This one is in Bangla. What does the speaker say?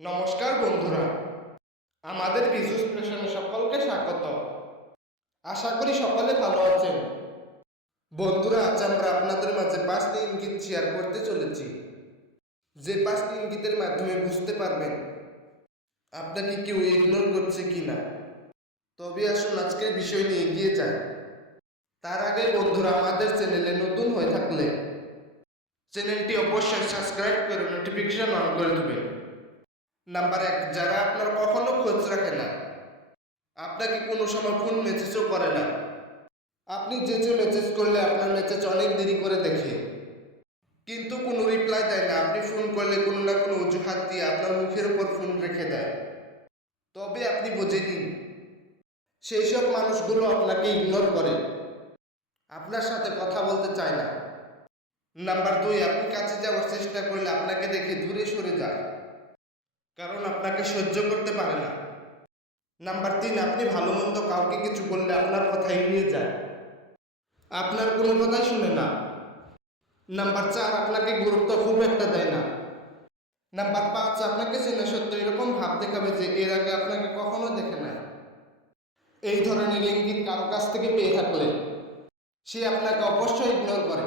নমস্কার বন্ধুরা, আমাদের বিজু স্টেশনে সকলকে স্বাগত। আশা করি সকলে ভালো আছেন। বন্ধুরা, আজ আমরা আপনাদের মাঝে 5টি ইঙ্গিত শেয়ার করতে চলেছি, যে 5টি ইঙ্গিতের মাধ্যমে বুঝতে পারবেন আপনাকে কেউ ইগনোর করছে কিনা। তবে আসুন আজকের বিষয় নিয়ে এগিয়ে যাই। তার আগে বন্ধুরা, আমাদের চ্যানেলে নতুন হয়ে থাকলে চ্যানেলটি অবশ্যই সাবস্ক্রাইব করে নোটিফিকেশন অন করে দেবেন। নাম্বার 1, যারা আপনার কখনো খোঁজ রাখে না, আপনাকে কোনো সময় ফোন মেসেজও করে না। আপনি যে মেসেজ করলে আপনার মেসেজ অনেক দেরি করে দেখে, কিন্তু কোনো রিপ্লাই দেয় না। আপনি ফোন করলে কোনো না কোনো অজুহাত দিয়ে আপনার মুখের উপর ফোন রেখে দেয়। তবে আপনি বুঝে নিন, সেই সব মানুষগুলো আপনাকে ইগনোর করে, আপনার সাথে কথা বলতে চায় না। নাম্বার 2, আপনি কাছে যাওয়ার চেষ্টা করলে আপনাকে দেখে দূরে সরে যায়, কারণ আপনাকে সহ্য করতে পারে না। নাম্বার 3, আপনি ভালো মন্দ কাউকে কিছু বললে আপনার কথা এড়িয়ে যায়, আপনার কোনো কথাই শুনে না। নাম্বার 4, আপনাকে গুরুত্ব খুব একটা দেয় না। নাম্বার 5, আপনাকে চেনা সত্ত্বেও এরকম ভাব দেখাবে যে এর আগে আপনাকে কখনো দেখে না। এই ধরনের ইঙ্গিত কারো কাছ থেকে পেয়ে থাকলে সে আপনাকে অবশ্যই ইগনোর করে।